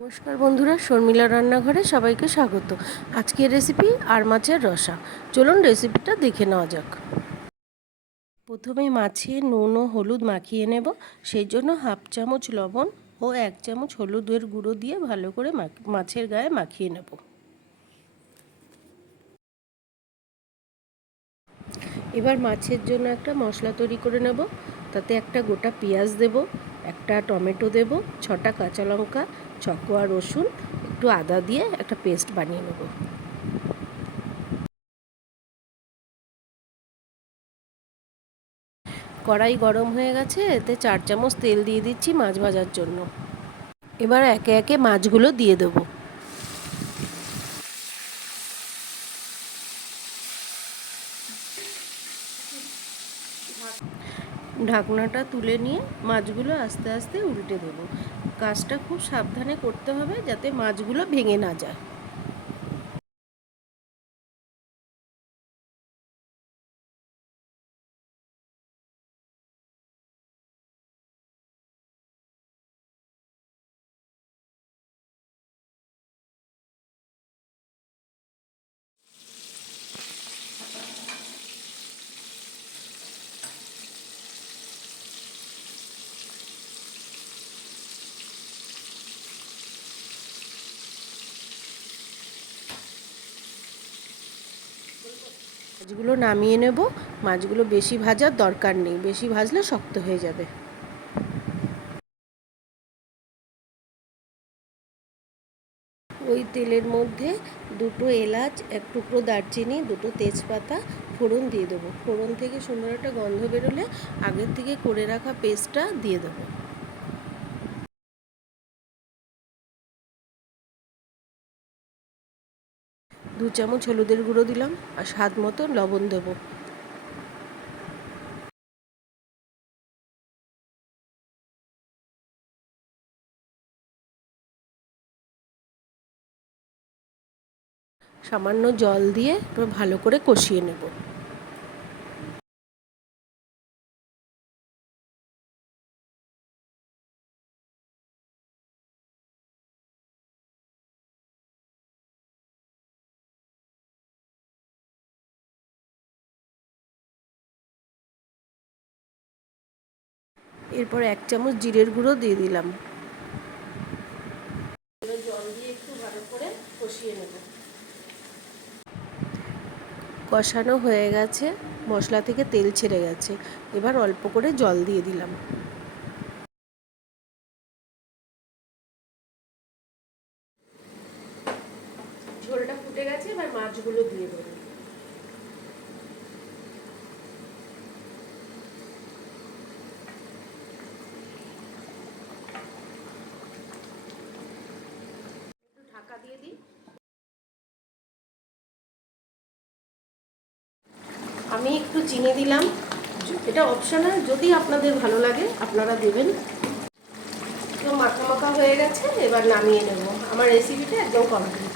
নমস্কার বন্ধুরা, শর্মিলা রান্নাঘরে সবাইকে স্বাগত। আজকের রেসিপি আর মাছের রসা। চলুন রেসিপিটা দেখে নেওয়া যাক। প্রথমে মাছে নুন ও হলুদ মাখিয়ে নেব। সেই জন্য হাফ চামচ লবণ ও 1 চামচ হলুদের গুঁড়ো দিয়ে ভালো করে মাছের গায়ে মাখিয়ে নেব। এবার মাছের জন্য একটা মশলা তৈরি করে নেব। তাতে একটা গোটা পেঁয়াজ দেব, একটা টমেটো দেব, 6টা কাঁচা লঙ্কা, 6 কোয়া রসুন, একটু আদা দিয়ে একটা পেস্ট বানিয়ে নেব। কড়াই গরম হয়ে গেছে, এতে 4 চামচ তেল দিয়ে দিচ্ছি মাছ ভাজার জন্য। এবার একে একে মাছগুলো দিয়ে দেব। ঢাকনাটা তুলে নিয়ে মাছগুলো আস্তে আস্তে উল্টে দেব। কাজটা খুব সাবধানে করতে হবে যাতে মাছগুলো ভেঙে না যায়। মাছগুলো নামিয়ে নেব। মাছগুলো বেশি ভাজার দরকার নেই, বেশি ভাজলে শক্ত হয়ে যাবে। ওই তেলের মধ্যে 2টো এলাচ, 1 টুকরো দারচিনি, 2টো তেজপাতা ফোড়ন দিয়ে দেবো। ফোড়ন থেকে সুন্দর একটা গন্ধ বেরোলে আগের থেকে করে রাখা পেস্টটা দিয়ে দেবো। 2 চামচ হলুদের গুঁড়ো দিলাম আর স্বাদ মতো লবণ দেবো। সামান্য জল দিয়ে ভালো করে কষিয়ে নেব। এরপর 1 চামচ জিরের গুঁড়ো দিয়ে দিলাম। জল দিয়ে একটু ভালো করে কষিয়ে নেব। কষানো হয়ে গেছে, মশলা থেকে তেল ছেড়ে গেছে। এবার অল্প করে জল দিয়ে দিলাম। ঝোলটা ফুটে গেছে, এবার মাছগুলো দিয়ে দেবো। একটু ঢাকা দিয়ে দিই। আমি একটু চিনি দিলাম, এটা অপশনাল, যদি আপনাদের ভালো লাগে আপনারা দেবেন। তো মাখা মাখা হয়ে গেছে, এবার নামিয়ে নেব। আমার রেসিপিটা একদম কমপ্লিট।